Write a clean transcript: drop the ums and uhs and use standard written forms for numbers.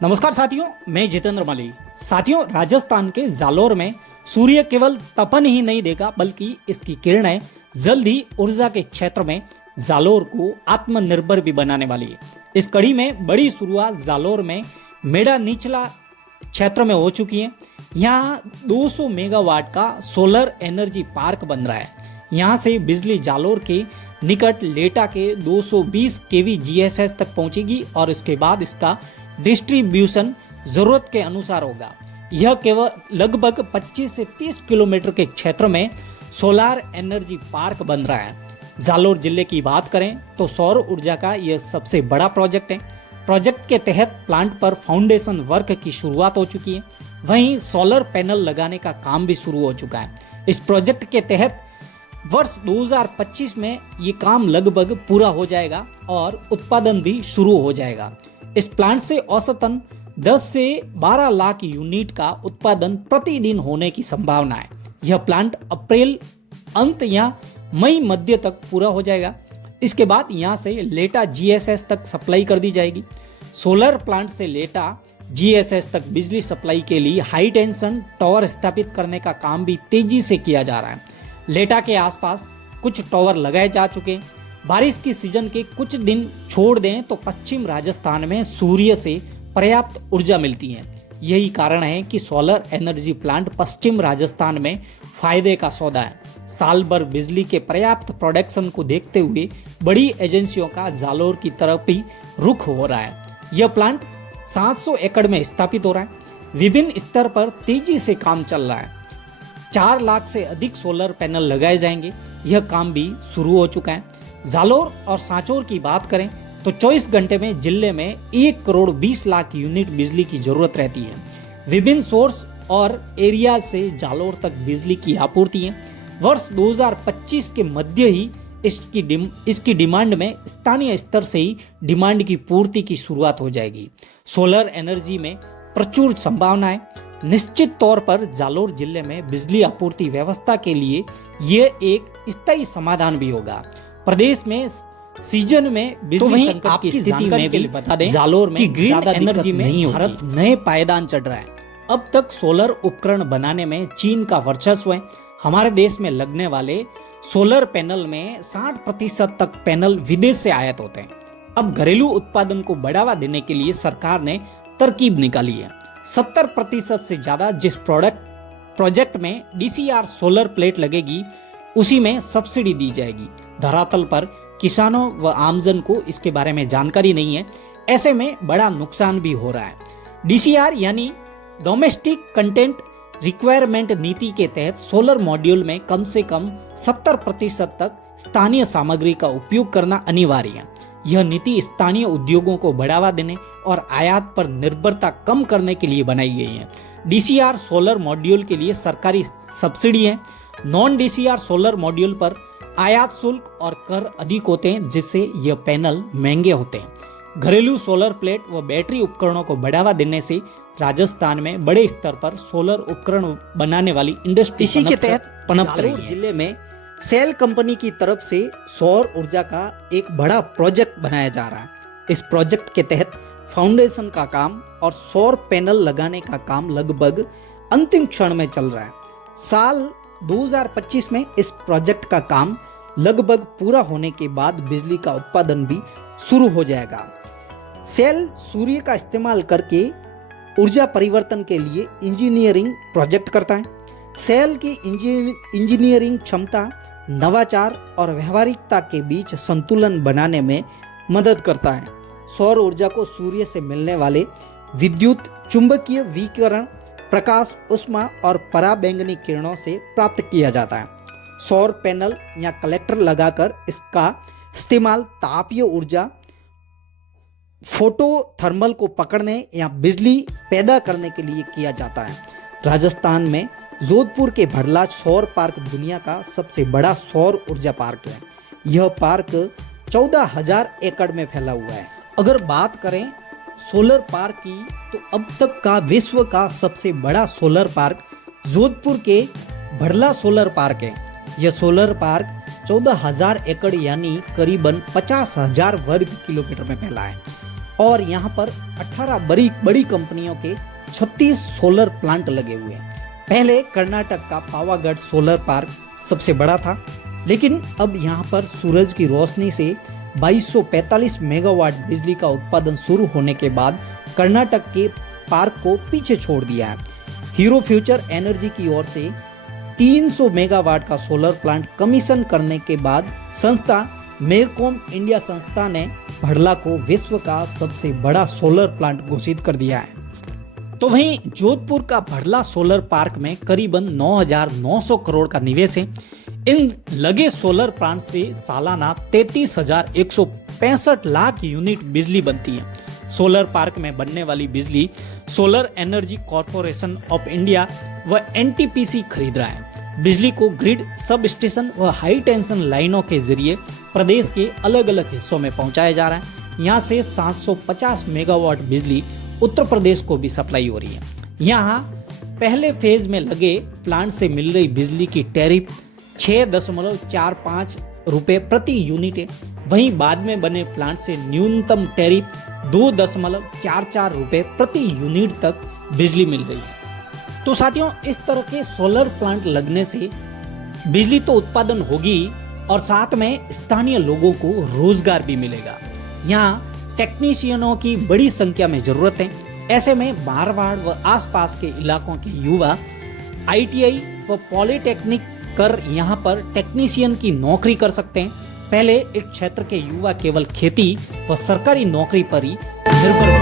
नमस्कार साथियों, मैं जितेंद्र मली। साथियों, राजस्थान के जालोर में सूर्य केवल तपन ही नहीं देगा बल्कि इसकी किरणें जल्द ही ऊर्जा के क्षेत्र में जालोर को आत्मनिर्भर भी बनाने वाली है। इस कड़ी में बड़ी शुरुआत जालोर में मेड़ा निचला क्षेत्र में हो चुकी है। यहाँ 200 मेगावाट का सोलर एनर्जी पार्क बन रहा है। यहाँ से बिजली जालोर के निकट लेटा के 220 केवी जीएसएस तक पहुंचेगी और इसके बाद इसका डिस्ट्रीब्यूशन जरूरत के अनुसार होगा। यह केवल लगभग 25 से 30 किलोमीटर के क्षेत्र में सोलर एनर्जी पार्क बन रहा है। जालोर जिले की बात करें तो सौर ऊर्जा का यह सबसे बड़ा प्रोजेक्ट है। प्रोजेक्ट के तहत प्लांट पर फाउंडेशन वर्क की शुरुआत हो चुकी है, वहीं सोलर पैनल लगाने का काम भी शुरू हो चुका है। इस प्रोजेक्ट के तहत वर्ष 2025 में ये काम लगभग पूरा हो जाएगा और उत्पादन भी शुरू हो जाएगा। इस प्लांट से औसतन 10 से 12 लाख यूनिट का उत्पादन प्रतिदिन होने की संभावना है। यह प्लांट अप्रैल अंत या मई मध्य तक पूरा हो जाएगा। इसके बाद यहाँ से लेटा जीएसएस तक सप्लाई कर दी जाएगी। सोलर प्लांट से लेटा जीएसएस तक बिजली सप्लाई के लिए हाई टेंशन टावर स्थापित करने का काम भी तेजी से किया जा रहा है। लेटा के आसपास कुछ टावर लगाए जा चुके हैं। बारिश की सीजन के कुछ दिन छोड़ दें तो पश्चिम राजस्थान में सूर्य से पर्याप्त ऊर्जा मिलती है। यही कारण है कि सोलर एनर्जी प्लांट पश्चिम राजस्थान में फायदे का सौदा है। साल भर बिजली के पर्याप्त प्रोडक्शन को देखते हुए बड़ी एजेंसियों का जालोर की तरफ ही रुख हो रहा है। यह प्लांट 700 एकड़ में स्थापित हो रहा है। विभिन्न स्तर पर तेजी से काम चल रहा है। 4 लाख से अधिक सोलर पैनल लगाए जाएंगे। यह काम भी शुरू हो चुका है। जालोर और सांचौर की बात करें तो 24 घंटे में जिले में 1 करोड़ 20 लाख यूनिट बिजली की जरूरत रहती है। विभिन्न सोर्स और एरिया से जालोर तक बिजली की आपूर्ति है। वर्ष 2025 के मध्य ही इसकी डिमांड में स्थानीय स्तर से ही डिमांड की पूर्ति की शुरुआत हो जाएगी। सोलर एनर्जी में प्रचुर संभावनाएं। निश्चित तौर पर जालोर जिले में बिजली आपूर्ति व्यवस्था के लिए यह एक स्थायी समाधान भी होगा। प्रदेश में सीजन में बिजली संकट की स्थिति में भी बता दें जालोर में ग्रीन एनर्जी में भारत नए पायदान चढ़ रहा है। अब तक सोलर उपकरण बनाने में चीन का वर्चस्व है। हमारे देश में लगने वाले सोलर पैनल में 60% तक पैनल विदेश से आयात होते हैं। अब घरेलू उत्पादन को बढ़ावा देने के लिए सरकार ने तरकीब निकाली है। 70% से ज्यादा जिस प्रोजेक्ट में डीसीआर सोलर प्लेट लगेगी उसी में सब्सिडी दी जाएगी। धरातल पर किसानों व आमजन को इसके बारे में जानकारी नहीं है। ऐसे में बड़ा नुकसान भी हो रहा है। डीसीआर यानी डोमेस्टिक कंटेंट रिक्वायरमेंट नीति के तहत सोलर मॉड्यूल में कम से कम 70% तक स्थानीय सामग्री का उपयोग करना अनिवार्य है। यह नीति स्थानीय उद्योगों को बढ़ावा देने और आयात पर निर्भरता कम करने के लिए बनाई गई है। डीसीआर सोलर मॉड्यूल के लिए सरकारी सब्सिडी है। नॉन डीसीआर सोलर मॉड्यूल पर आयात शुल्क और कर अधिक होते हैं, जिससे यह पैनल महंगे होते हैं। घरेलू सोलर प्लेट व बैटरी उपकरणों को बढ़ावा देने से राजस्थान में बड़े स्तर पर सोलर उपकरण बनाने वाली इंडस्ट्री इसी के तहत पनप रही है। जिले में सेल कंपनी की तरफ से सौर ऊर्जा का एक बड़ा प्रोजेक्ट बनाया जा रहा है। इस प्रोजेक्ट के तहत फाउंडेशन का काम और सौर पैनल लगाने का काम लगभग अंतिम क्षण में चल रहा है। साल 2025 में इस प्रोजेक्ट का काम लगभग पूरा होने के बाद बिजली का उत्पादन भी शुरू हो जाएगा। सेल सूर्य का इस्तेमाल करके ऊर्जा परिवर्तन के लिए इंजीनियरिंग प्रोजेक्ट करता है। सेल की इंजीनियरिंग क्षमता नवाचार और व्यवहारिकता के बीच संतुलन बनाने में मदद करता है। सौर ऊर्जा को सूर्य से मिलने वाले विद्युत चुंबकीय विकिरण, प्रकाश, ऊष्मा और पराबैंगनी किरणों से प्राप्त किया जाता है। सौर पैनल या कलेक्टर लगाकर इसका इस्तेमाल तापीय ऊर्जा, फोटो थर्मल को पकड़ने या बिजली पैदा करने के लिए किया जाता है। राजस्थान में जोधपुर के भरलाज सौर पार्क दुनिया का सबसे बड़ा सौर ऊर्जा पार्क है। यह पार्क 14,000 एकड़ में फैला हुआ है। अगर बात करें सोलर पार्क की तो अब तक का विश्व का सबसे बड़ा सोलर पार्क जोधपुर के भरला सोलर पार्क है। यह सोलर पार्क 14,000 एकड़ यानी करीबन 50,000 वर्ग किलोमीटर में फैला है। और यहाँ पर 18 बड़ी बड़ी कंपनियों के 36 सोलर प्लांट लगे हुए हैं। पहले कर्नाटक का पावागढ़ सोलर पार्क सबसे बड़ा था, लेकिन अब यहाँ पर सूरज की रोशनी से 2245 मेगावाट बिजली का उत्पादन शुरू होने के बाद कर्नाटक के पार्क को पीछे छोड़ दिया है। हीरो फ्यूचर एनर्जी की ओर से 300 मेगावाट का सोलर प्लांट कमीशन करने के बाद संस्था मेरकॉम इंडिया संस्था ने भड़ला को विश्व का सबसे बड़ा सोलर प्लांट घोषित कर दिया है। तो वहीं जोधपुर का भड़ला सोलर पार्क में करीबन 9,900 करोड़ का निवेश है। इन लगे सोलर प्लांट से सालाना 33,165 लाख यूनिट बिजली बनती है। सोलर पार्क में बनने वाली बिजली solar energy corporation of India व एनटीपीसी खरीद रहा है। बिजली को ग्रिड, सब स्टेशन व हाई टेंशन लाइनों के जरिए प्रदेश के अलग अलग हिस्सों में पहुंचाया जा रहा है। यहाँ से 750 मेगावाट बिजली उत्तर प्रदेश को भी सप्लाई हो रही है। यहाँ पहले फेज में लगे प्लांट से मिल रही बिजली की टैरिफ 6.45 रुपये प्रति यूनिट है। वहीं बाद में बने प्लांट से न्यूनतम टैरिफ 2.44 रुपये प्रति यूनिट तक बिजली मिल रही है। तो साथियों, इस तरह के सोलर प्लांट लगने से बिजली तो उत्पादन होगी और साथ में स्थानीय लोगों को रोजगार भी मिलेगा। यहाँ टेक्नीशियनों की बड़ी संख्या में जरूरत है। ऐसे में मारवाड़ व आसपास के इलाकों के युवा आईटीआई व पॉलिटेक्निक कर यहाँ पर टेक्नीशियन की नौकरी कर सकते हैं। पहले इस क्षेत्र के युवा केवल खेती व सरकारी नौकरी पर ही निर्भर